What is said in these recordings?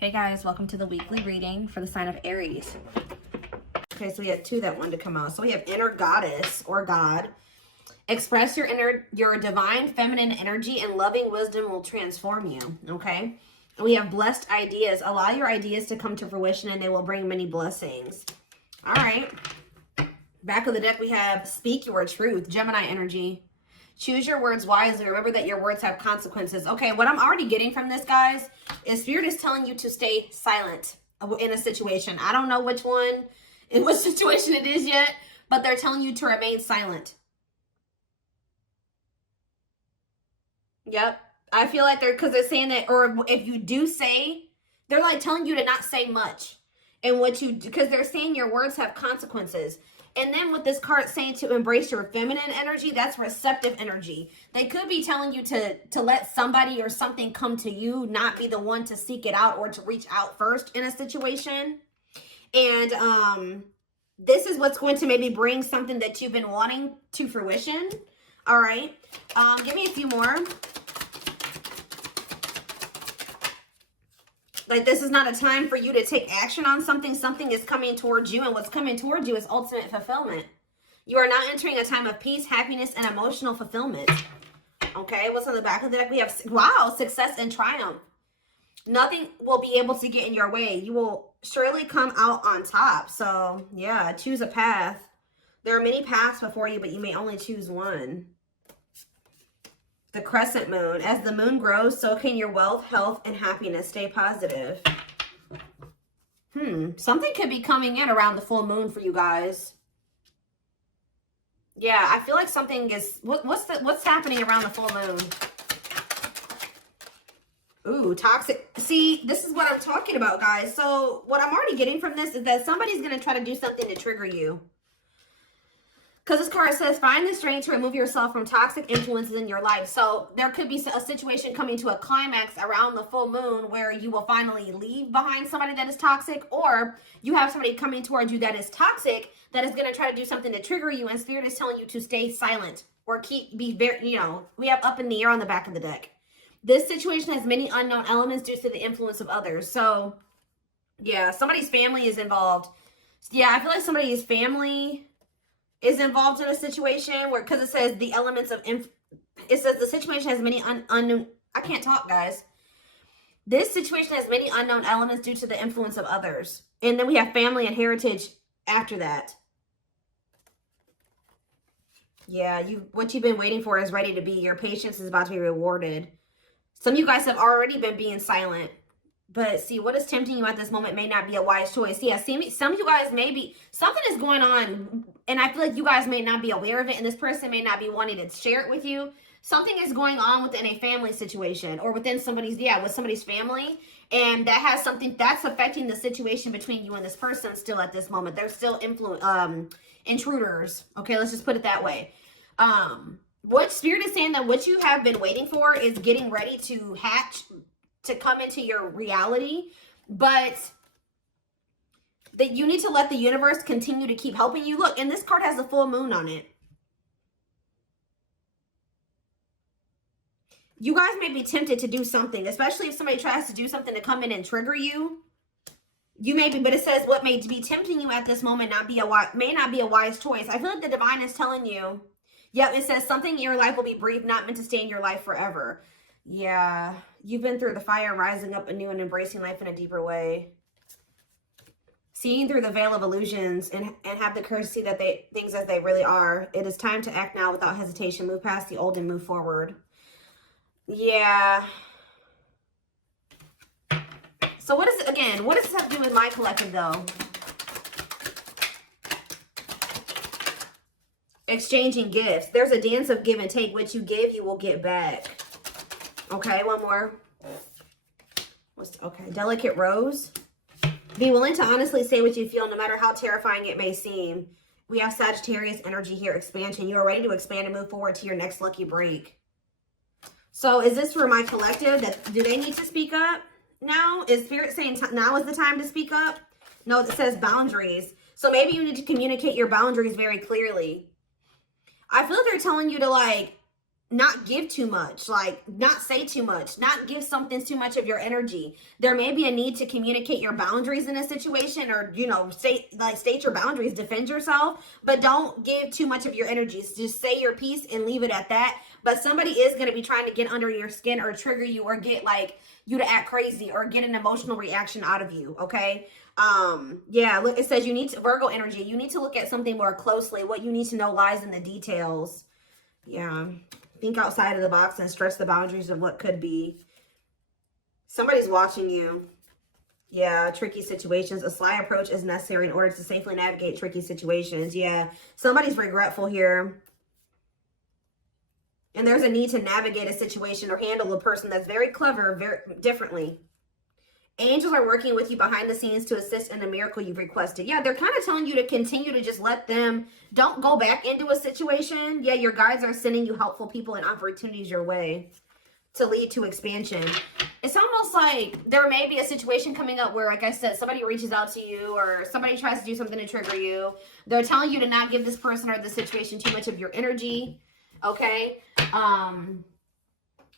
Hey guys, welcome to the weekly reading for the sign of Aries. Okay, so we had two that wanted to come out. So we have inner goddess or God. Express your divine feminine energy and loving wisdom will transform you, okay? And we have blessed ideas. Allow your ideas to come to fruition and they will bring many blessings. All right. Back of the deck, we have speak your truth, Gemini energy. Choose your words wisely. Remember that your words have consequences. Okay, what I'm already getting from this, guys, is Spirit is telling you to stay silent in a situation. I don't know which one, in what situation it is yet, but they're telling you to remain silent. Yep. I feel like because they're saying that, or if you do say, they're like telling you to not say much. And because they're saying your words have consequences. And then with this card saying to embrace your feminine energy, that's receptive energy. They could be telling you to let somebody or something come to you, not be the one to seek it out or to reach out first in a situation. And this is what's going to maybe bring something that you've been wanting to fruition. All right. Give me a few more. Like, this is not a time for you to take action on something. Something is coming towards you, and what's coming towards you is ultimate fulfillment. You are now entering a time of peace, happiness, and emotional fulfillment. Okay, what's on the back of the deck? We have, wow, success and triumph. Nothing will be able to get in your way. You will surely come out on top. So, yeah, choose a path. There are many paths before you, but you may only choose one. The crescent moon. As the moon grows, so can your wealth, health, and happiness. Stay positive. Something could be coming in around the full moon for you guys. Yeah, I feel like something is... What's happening around the full moon? Ooh, toxic. See, this is what I'm talking about, guys. So what I'm already getting from this is that somebody's going to try to do something to trigger you. Because this card says, find the strength to remove yourself from toxic influences in your life. So there could be a situation coming to a climax around the full moon where you will finally leave behind somebody that is toxic, or you have somebody coming towards you that is toxic that is going to try to do something to trigger you, and Spirit is telling you to stay silent or be very, we have up in the air on the back of the deck. This situation has many unknown elements due to the influence of others. So yeah, somebody's family is involved. Yeah, I feel like somebody's family is involved in a situation where, because it says the elements of, it says the situation has many unknown, I can't talk, guys. This situation has many unknown elements due to the influence of others. And then we have family and heritage after that. Yeah, what you've been waiting for is ready to be. Your patience is about to be rewarded. Some of you guys have already been being silent. But see, what is tempting you at this moment may not be a wise choice. Yeah, see, some of you guys may be, something is going on, and I feel like you guys may not be aware of it, and this person may not be wanting to share it with you. Something is going on within a family situation, or within somebody's, with somebody's family, and that has something that's affecting the situation between you and this person still at this moment. They're still intruders. Okay, let's just put it that way. What Spirit is saying that what you have been waiting for is getting ready to hatch, to come into your reality, but that you need to let the universe continue to keep helping you. Look, and this card has the full moon on it. You guys may be tempted to do something, especially if somebody tries to do something to come in and trigger you. You may be, but it says what may be tempting you at this moment may not be a wise choice. I feel like the divine is telling you, it says something in your life will be brief, not meant to stay in your life forever. Yeah, you've been through the fire, rising up anew and embracing life in a deeper way. Seeing through the veil of illusions and have the courage to see that things as they really are. It is time to act now without hesitation. Move past the old and move forward. Yeah. So what is it, again, what does this have to do with my collective, though? Exchanging gifts. There's a dance of give and take. What you give, you will get back. Okay, one more. Okay, delicate rose. Be willing to honestly say what you feel, no matter how terrifying it may seem. We have Sagittarius energy here, expansion. You are ready to expand and move forward to your next lucky break. So is this for my collective? Do they need to speak up now? Is Spirit saying now is the time to speak up? No, it says boundaries. So maybe you need to communicate your boundaries very clearly. I feel like they're telling you to, like, not give too much, like not say too much, not give something too much of your energy. There may be a need to communicate your boundaries in a situation, or, you know, state your boundaries, defend yourself, but don't give too much of your energy. Just say your piece and leave it at that. But somebody is going to be trying to get under your skin or trigger you or get like you to act crazy or get an emotional reaction out of you. Okay. Yeah, look, it says you need to, Virgo energy, you need to look at something more closely. What you need to know lies in the details. Yeah. Think outside of the box and stretch the boundaries of what could be. Somebody's watching you. Yeah, tricky situations. A sly approach is necessary in order to safely navigate tricky situations. Yeah, somebody's regretful here. And there's a need to navigate a situation or handle a person that's very clever, very differently. Angels are working with you behind the scenes to assist in the miracle you've requested. Yeah, they're kind of telling you to continue to just let them, don't go back into a situation. Yeah, your guides are sending you helpful people and opportunities your way to lead to expansion. It's almost like there may be a situation coming up where, like I said, somebody reaches out to you or somebody tries to do something to trigger you. They're telling you to not give this person or the situation too much of your energy. Okay.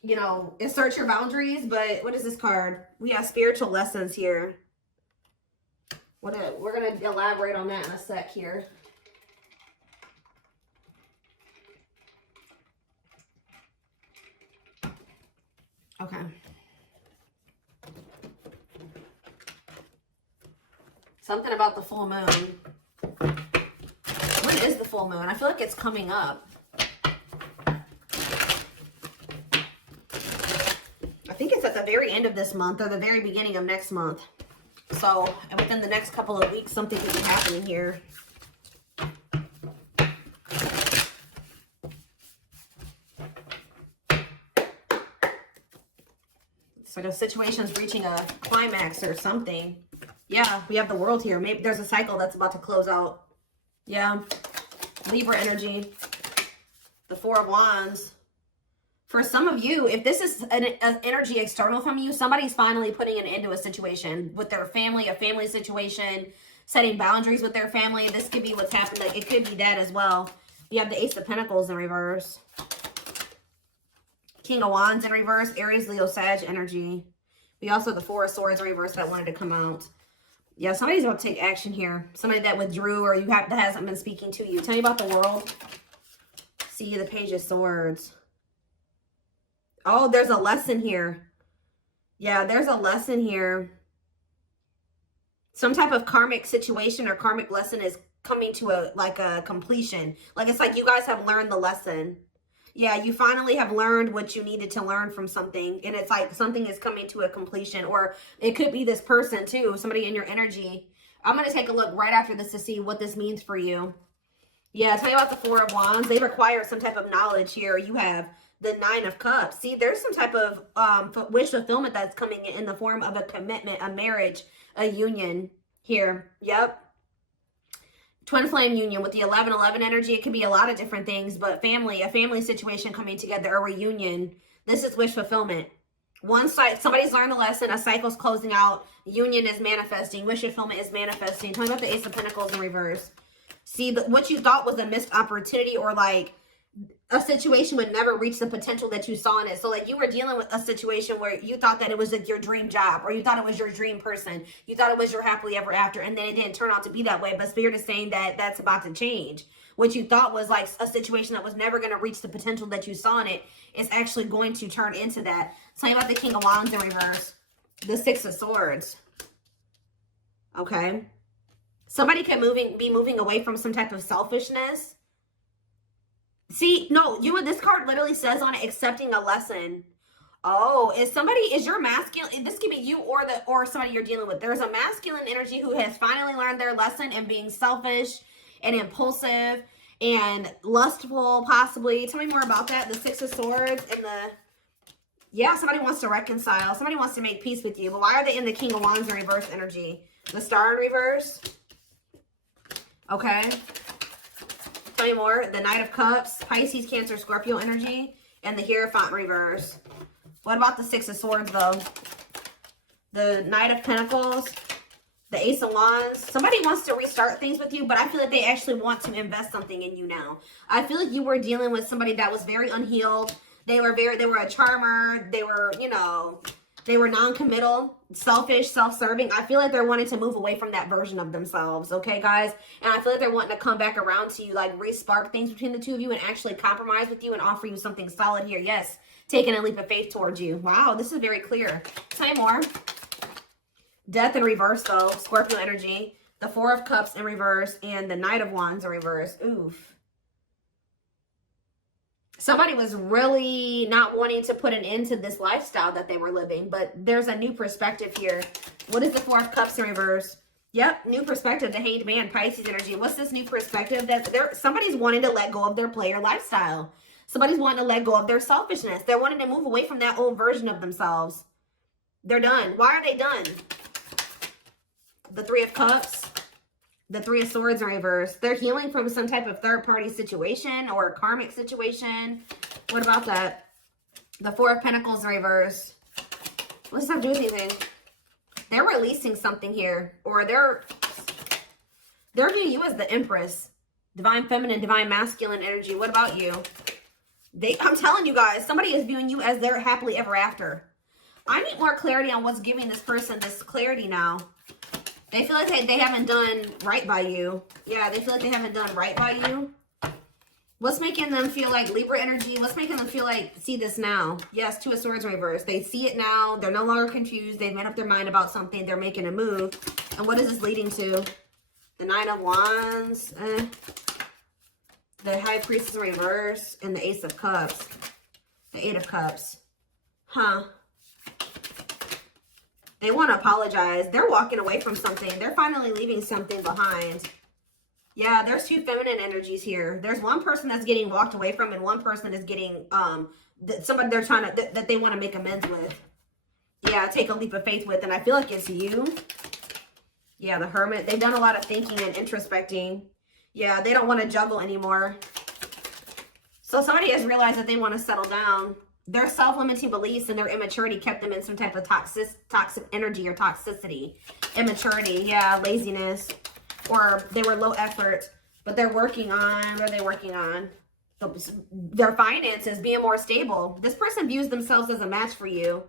You know, assert your boundaries, but what is this card? We have spiritual lessons here. We're going to elaborate on that in a sec here. Okay. Something about the full moon. When is the full moon? I feel like it's coming up. I think it's at the very end of this month or the very beginning of next month. So within the next couple of weeks, something could be happening here. It's like a situation's reaching a climax or something. Yeah, we have the world here. Maybe there's a cycle that's about to close out. Yeah. Libra energy. The Four of Wands. For some of you, if this is an energy external from you, somebody's finally putting an end to a situation with their family, a family situation, setting boundaries with their family. This could be what's happened. Like, it could be that as well. You have the Ace of Pentacles in reverse. King of Wands in reverse. Aries, Leo, Sag energy. We also have the Four of Swords in reverse that wanted to come out. Yeah, somebody's about to take action here. Somebody that withdrew or that hasn't been speaking to you. Tell me about the world. See the Page of Swords. Oh, there's a lesson here. Yeah, there's a lesson here. Some type of karmic situation or karmic lesson is coming to a completion. Like, it's like you guys have learned the lesson. Yeah, you finally have learned what you needed to learn from something. And it's like something is coming to a completion. Or it could be this person too, somebody in your energy. I'm going to take a look right after this to see what this means for you. Yeah, tell you about the Four of Wands. They require some type of knowledge here. You have the Nine of Cups. See, there's some type of wish fulfillment that's coming in the form of a commitment, a marriage, a union here. Yep. Twin flame union with the 11-11 energy. It could be a lot of different things, but family, a family situation coming together, a reunion. This is wish fulfillment. One side, somebody's learned the lesson, a cycle's closing out, union is manifesting, wish fulfillment is manifesting. Tell me about the Ace of Pentacles in reverse. See, what you thought was a missed opportunity or like a situation would never reach the potential that you saw in it. So like you were dealing with a situation where you thought that it was like your dream job or you thought it was your dream person. You thought it was your happily ever after, and then it didn't turn out to be that way. But Spirit is saying that that's about to change. What you thought was like a situation that was never going to reach the potential that you saw in it is actually going to turn into that. Tell me about the King of Wands in reverse. The Six of Swords. Okay. Somebody could be moving away from some type of selfishness. See, no, this card literally says on it, accepting a lesson. Oh, is your masculine, this could be you or somebody you're dealing with. There's a masculine energy who has finally learned their lesson in being selfish and impulsive and lustful, possibly. Tell me more about that. The Six of Swords and yeah, somebody wants to reconcile. Somebody wants to make peace with you. But why are they in the King of Wands in reverse energy? The Star in reverse. Okay. Tell me more. The Knight of Cups, Pisces, Cancer, Scorpio energy, and the Hierophant reverse. What about the Six of Swords, though? The Knight of Pentacles, the Ace of Wands. Somebody wants to restart things with you, but I feel like they actually want to invest something in you now. I feel like you were dealing with somebody that was very unhealed, They were a charmer. They were, you know, they were non-committal, selfish, self-serving. I feel like they're wanting to move away from that version of themselves, okay, guys? And I feel like they're wanting to come back around to you, like re-spark things between the two of you and actually compromise with you and offer you something solid here. Yes, taking a leap of faith towards you. Wow, this is very clear. Tell me more. Death in reverse, though. Scorpio energy. The Four of Cups in reverse and the Knight of Wands in reverse. Oof. Somebody was really not wanting to put an end to this lifestyle that they were living, but there's a new perspective here. What is the Four of Cups in reverse? Yep, new perspective, the Hanged Man, Pisces energy. What's this new perspective? That somebody's wanting to let go of their player lifestyle. Somebody's wanting to let go of their selfishness. They're wanting to move away from that old version of themselves. They're done. Why are they done? The Three of Cups. The Three of Swords in reverse. They're healing from some type of third-party situation or a karmic situation. What about that? The Four of Pentacles in reverse. What does that have to do with anything? They're releasing something here. Or they're viewing you as the Empress. Divine Feminine, Divine Masculine energy. What about you? I'm telling you guys, somebody is viewing you as their happily ever after. I need more clarity on what's giving this person this clarity now. They feel like they haven't done right by you. Yeah, they feel like they haven't done right by you. What's making them feel like Libra energy? What's making them feel like, see this now? Yes, Two of Swords reverse. They see it now. They're no longer confused. They've made up their mind about something. They're making a move. And what is this leading to? The Nine of Wands. The High Priestess in reverse. And the Ace of Cups. The Eight of Cups. Huh. They want to apologize. They're walking away from something. They're finally leaving something behind. Yeah, there's two feminine energies here. There's one person that's getting walked away from and one person is getting, somebody they're trying to, that they want to make amends with. Yeah, take a leap of faith with. And I feel like it's you. Yeah, the Hermit. They've done a lot of thinking and introspecting. Yeah, they don't want to juggle anymore. So somebody has realized that they want to settle down. Their self-limiting beliefs and their immaturity kept them in some type of toxic energy or toxicity. Immaturity, yeah, laziness. Or they were low effort, but they're working on, what are they working on? Their finances, being more stable. This person views themselves as a match for you.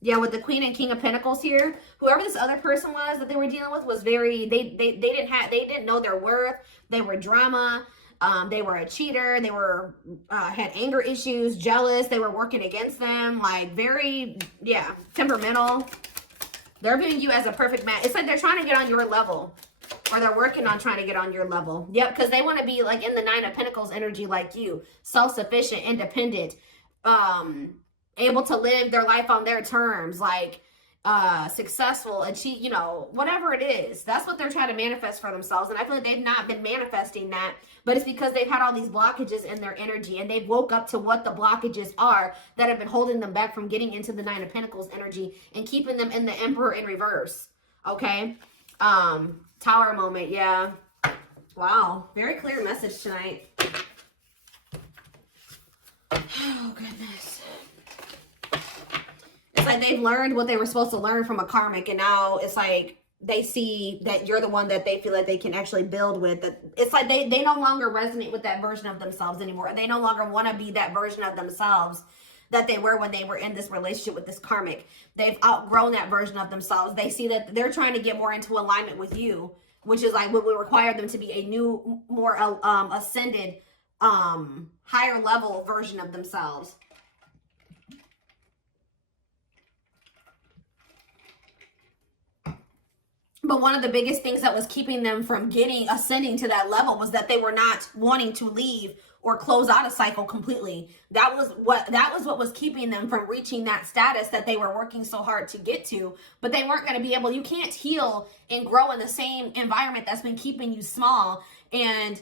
Yeah, with the Queen and King of Pentacles here, whoever this other person was that they were dealing with was very, they didn't know their worth. They were drama. They were a cheater. They were, had anger issues, jealous. They were working against them. Like very, yeah, temperamental. They're viewing you as a perfect match. It's like they're trying to get on your level. Or they're working on trying to get on your level. Yep, because they want to be like in the Nine of Pentacles energy like you. Self-sufficient, independent. Able to live their life on their terms. Like, successful, achieve, you know, whatever it is. That's what they're trying to manifest for themselves. And I feel like they've not been manifesting that. But it's because they've had all these blockages in their energy. And they've woke up to what the blockages are that have been holding them back from getting into the Nine of Pentacles energy. And keeping them in the Emperor in reverse. Okay? Tower moment, yeah. Wow, very clear message tonight. Oh, goodness. It's like they've learned what they were supposed to learn from a karmic, and now it's like they see that you're the one that they feel like they can actually build with. It's like they no longer resonate with that version of themselves anymore. They no longer want to be that version of themselves that they were when they were in this relationship with this karmic. They've outgrown that version of themselves. They see that they're trying to get more into alignment with you, which is like what would require them to be a new, more ascended, higher level version of themselves. But one of the biggest things that was keeping them from ascending to that level was that they were not wanting to leave or close out a cycle completely. That was what was keeping them from reaching that status that they were working so hard to get to. But they weren't going to be able, you can't heal and grow in the same environment that's been keeping you small and,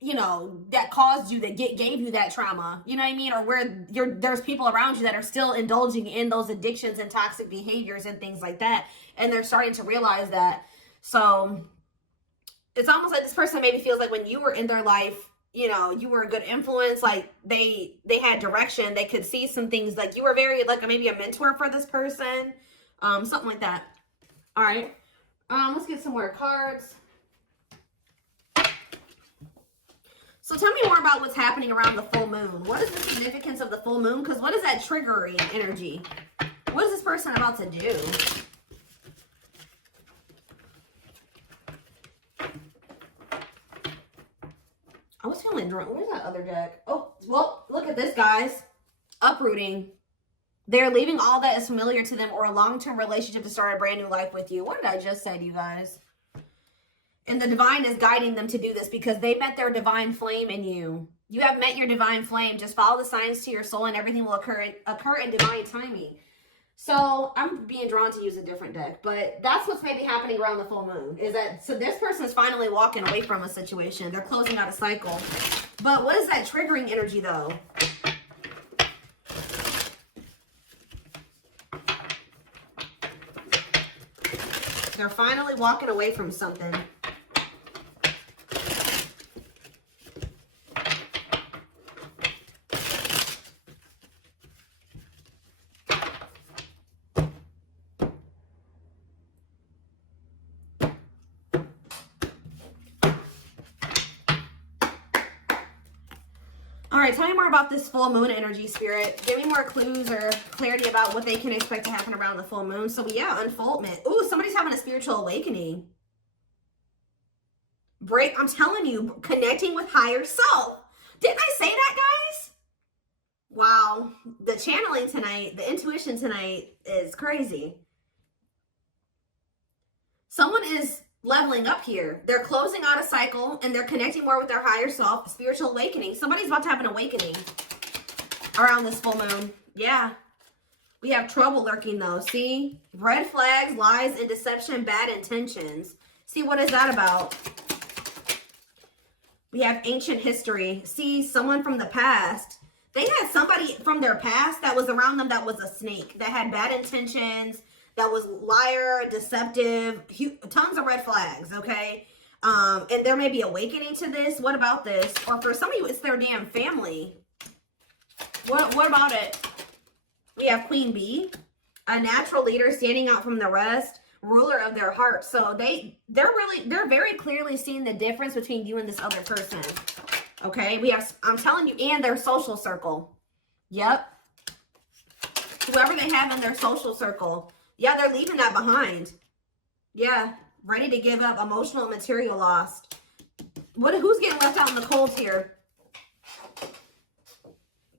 you know, that caused you, that gave you that trauma. You know what I mean? Or where there's people around you that are still indulging in those addictions and toxic behaviors and things like that. And they're starting to realize that. So it's almost like this person maybe feels like when you were in their life, you know, you were a good influence, like they had direction, they could see some things, like you were very, like maybe a mentor for this person, something like that. All right, let's get some more cards. So So tell me more about what's happening around the full moon. What is the significance of the full moon? Because what is that triggering energy? What is this person about to do? I was feeling drunk. Where's that other deck? Oh, well, look at this, guys. Uprooting. They're leaving all that is familiar to them or a long-term relationship to start a brand new life with you. What did I just say to you guys? And the divine is guiding them to do this because they met their divine flame in you. You have met your divine flame. Just follow the signs to your soul and everything will occur in divine timing. So I'm being drawn to use a different deck, but that's what's maybe happening around the full moon is that, so this person is finally walking away from a situation. They're closing out a cycle. But what is that triggering energy though? They're finally walking away from something. All right, tell me more about this full moon energy, Spirit. Give me more clues or clarity about what they can expect to happen around the full moon. So yeah, unfoldment. Ooh, somebody's having a spiritual awakening. I'm telling you, connecting with higher self. Didn't I say that, guys? Wow, the channeling tonight, the intuition tonight is crazy. Someone is leveling up here. They're closing out a cycle and they're connecting more with their higher self. Spiritual awakening. Somebody's about to have an awakening around this full moon. Yeah. We have trouble lurking though. See? Red flags, lies, and deception, bad intentions. See, what is that about? We have ancient history. See, someone from the past. They had somebody from their past that was around them that was a snake, that had bad intentions, that was liar, deceptive, tons of red flags, okay? And there may be awakening to this. What about this? Or for some of you, it's their damn family. What about it? We have Queen Bee, a natural leader standing out from the rest, ruler of their heart. So they're very clearly seeing the difference between you and this other person. Okay, we have, I'm telling you, and their social circle. Yep. Whoever they have in their social circle. Yeah, they're leaving that behind. Yeah, ready to give up, emotional and material loss. Who's getting left out in the cold here?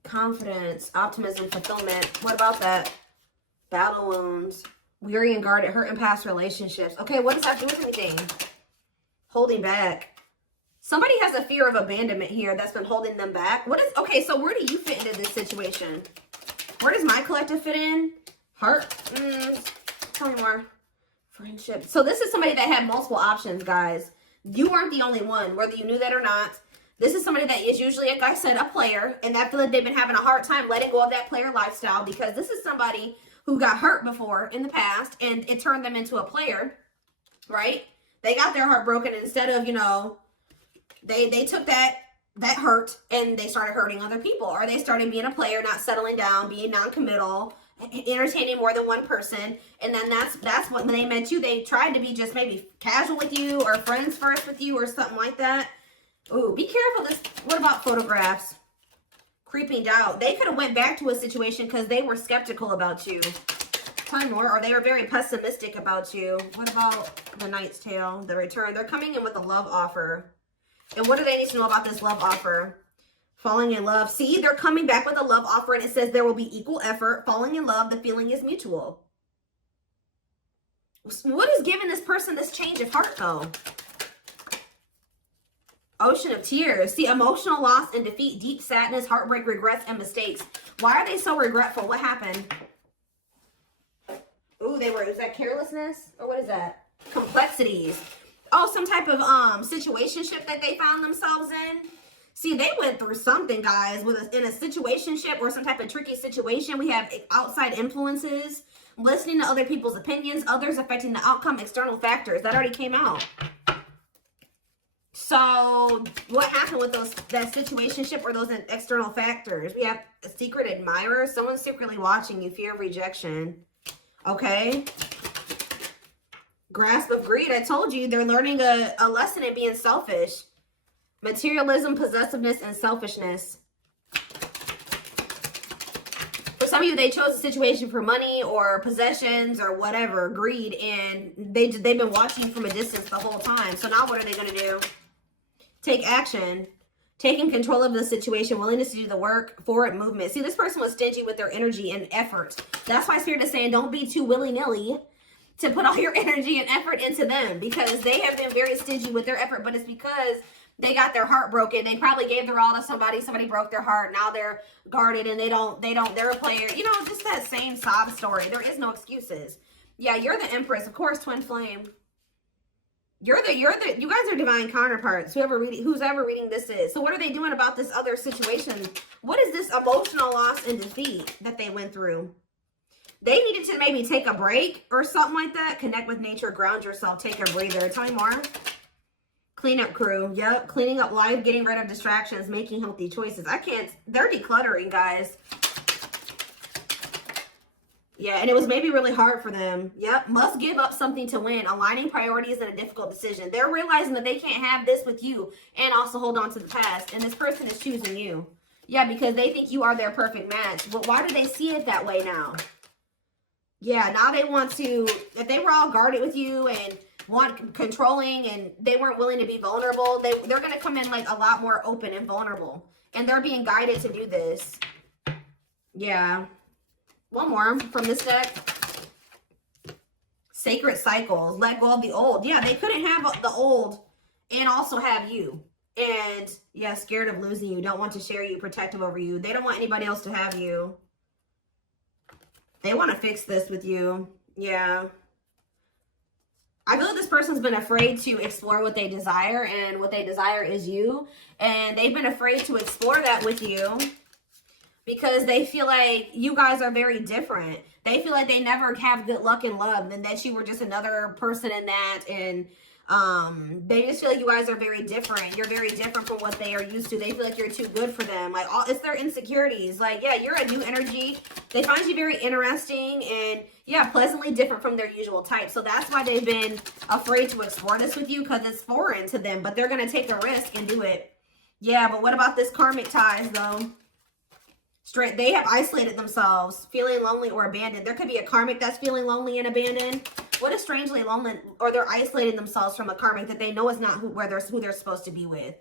Confidence, optimism, fulfillment. What about that? Battle wounds, weary and guarded, hurt in past relationships. Okay, what does that do with anything? Holding back. Somebody has a fear of abandonment here that's been holding them back. Okay, so where do you fit into this situation? Where does my collective fit in? Heart? Tell me more. Friendship. So this is somebody that had multiple options, guys. You aren't the only one, whether you knew that or not. This is somebody that is usually, like I said, a player, and I feel like they've been having a hard time letting go of that player lifestyle because this is somebody who got hurt before in the past, and it turned them into a player, right? They got their heart broken instead of, you know, they took that hurt and they started hurting other people, or they started being a player, not settling down, being non-committal, entertaining more than one person, and then that's when they met you. They tried to be just maybe casual with you or friends first with you or something like that. Ooh, be careful. What about photographs? Creeping doubt. They could have went back to a situation because they were skeptical about you. Tell me more. Or they were very pessimistic about you. What about the Knight's Tale, the return? They're coming in with a love offer. And what do they need to know about this love offer? Falling in love. See, they're coming back with a love offer, and it says there will be equal effort. Falling in love, the feeling is mutual. What is giving this person this change of heart, though? Ocean of tears. See, emotional loss and defeat, deep sadness, heartbreak, regrets, and mistakes. Why are they so regretful? What happened? Ooh, is that carelessness? Or what is that? Complexities. Oh, some type of situationship that they found themselves in. See, they went through something, guys, in a situationship or some type of tricky situation. We have outside influences, listening to other people's opinions, others affecting the outcome, external factors. That already came out. So what happened with that situationship or those external factors? We have a secret admirer, someone secretly watching you, fear of rejection. Okay. Grasp of greed. I told you they're learning a lesson in being selfish. Materialism, possessiveness, and selfishness. For some of you, they chose a situation for money or possessions or whatever, greed, and they've been watching from a distance the whole time. So now what are they going to do? Take action. Taking control of the situation, willingness to do the work, forward movement. See, this person was stingy with their energy and effort. That's why Spirit is saying don't be too willy-nilly to put all your energy and effort into them, because they have been very stingy with their effort, but it's because they got their heart broken. They probably gave their all to somebody. Somebody broke their heart. Now they're guarded and they're a player. You know, just that same sob story. There is no excuses. Yeah, you're the Empress. Of course, Twin Flame. You guys are divine counterparts. Who's ever reading this is. So what are they doing about this other situation? What is this emotional loss and defeat that they went through? They needed to maybe take a break or something like that. Connect with nature, ground yourself, take a breather. Tell me more. Cleanup crew. Yep. Cleaning up life, getting rid of distractions, making healthy choices. They're decluttering, guys. Yeah, and it was maybe really hard for them. Yep. Must give up something to win. Aligning priorities in a difficult decision. They're realizing that they can't have this with you and also hold on to the past. And this person is choosing you. Yeah, because they think you are their perfect match. But why do they see it that way now? Yeah, now they want to, if they were all guarded with you and want controlling and they weren't willing to be vulnerable, they're going to come in like a lot more open and vulnerable. And they're being guided to do this. Yeah. One more from this deck. Sacred cycles. Let go of the old. Yeah, they couldn't have the old and also have you. And yeah, scared of losing you. Don't want to share you. Protective over you. They don't want anybody else to have you. They want to fix this with you. Yeah. I feel like this person's been afraid to explore what they desire, and what they desire is you. And they've been afraid to explore that with you because they feel like you guys are very different. They feel like they never have good luck in love and that you were just another person in that. And they just feel like you guys are very different. You're very different from what they are used to. They feel like you're too good for them. Like, it's their insecurities. Like, yeah, you're a new energy. They find you very interesting and, yeah, pleasantly different from their usual type. So that's why they've been afraid to explore this with you, because it's foreign to them. But they're going to take a risk and do it. Yeah, but what about this karmic ties, though? They have isolated themselves, feeling lonely or abandoned. There could be a karmic that's feeling lonely and abandoned. What is strangely lonely, or they're isolating themselves from a karmic that they know is not who they're supposed to be with.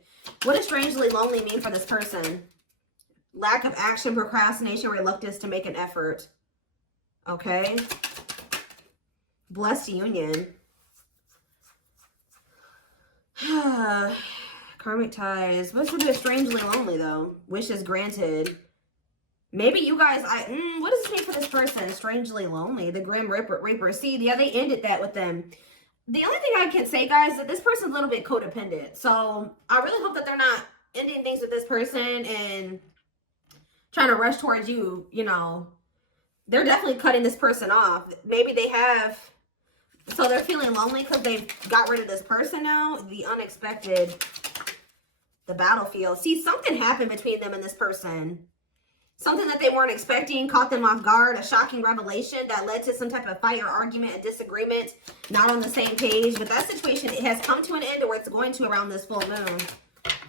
What does strangely lonely mean for this person? Lack of action, procrastination, reluctance to make an effort. Okay. Blessed union. Karmic ties. What's to do with strangely lonely, though? Wishes granted. Maybe you guys, what does this mean for this person? Strangely lonely. The Grim Reaper. See, yeah, they ended that with them. The only thing I can say, guys, is that this person's a little bit codependent. So I really hope that they're not ending things with this person and trying to rush towards you, you know. They're definitely cutting this person off. Maybe they have, so they're feeling lonely because they've got rid of this person now. The unexpected, the battlefield. See, something happened between them and this person. Something that they weren't expecting caught them off guard, a shocking revelation that led to some type of fight or argument, a disagreement, not on the same page. But that situation, it has come to an end, or it's going to around this full moon,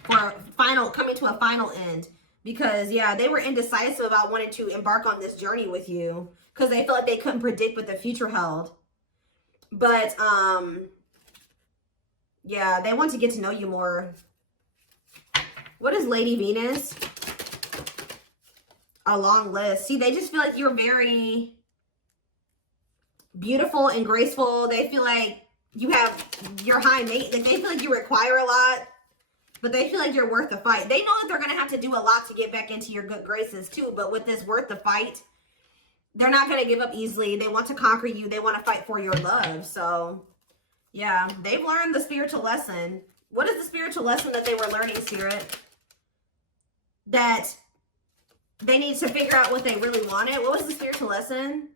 for coming to a final end. Because, yeah, they were indecisive about wanting to embark on this journey with you because they felt like they couldn't predict what the future held. But, yeah, they want to get to know you more. What is Lady Venus? A long list. See, they just feel like you're very beautiful and graceful. They feel like you have your high maintenance. They feel like you require a lot, but they feel like you're worth the fight. They know that they're going to have to do a lot to get back into your good graces too, but with this worth the fight, they're not going to give up easily. They want to conquer you. They want to fight for your love. So, yeah, they've learned the spiritual lesson. What is the spiritual lesson that they were learning, Spirit? That they need to figure out what they really wanted. What was the spiritual lesson?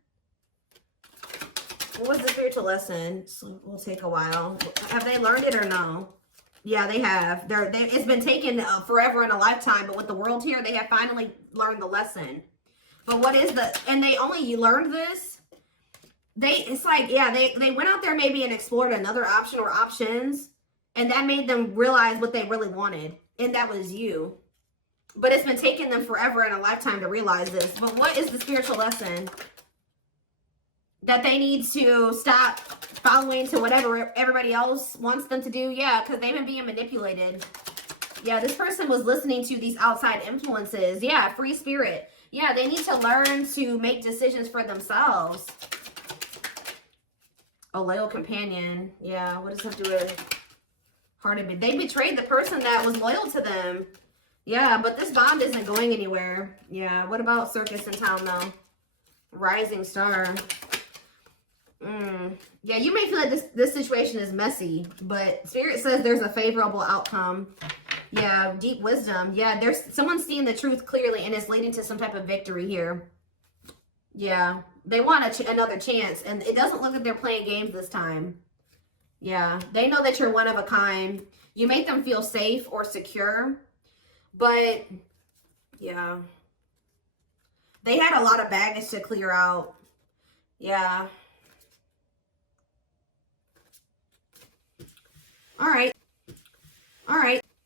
What was the spiritual lesson? So we'll take a while. Have they learned it or no? Yeah, they have. It's been taken forever and a lifetime, but with the world here, they have finally learned the lesson. But what is and they only learned this. It's like, yeah, they went out there maybe and explored another option or options, and that made them realize what they really wanted. And that was you. But it's been taking them forever and a lifetime to realize this. But what is the spiritual lesson? That they need to stop following to whatever everybody else wants them to do? Yeah, because they've been being manipulated. Yeah, this person was listening to these outside influences. Yeah, free spirit. Yeah, they need to learn to make decisions for themselves. A loyal companion. Yeah, what does that do with hearted? They betrayed the person that was loyal to them. Yeah, but this bond isn't going anywhere. Yeah, what about circus in town, though? Rising star. Yeah, you may feel like this situation is messy, but Spirit says there's a favorable outcome. Yeah, deep wisdom. Yeah, there's someone seeing the truth clearly, and it's leading to some type of victory here. Yeah, they want another chance, and it doesn't look like they're playing games this time. Yeah, they know that you're one of a kind. You make them feel safe or secure, but yeah, they had a lot of baggage to clear out. Yeah. All right. All right.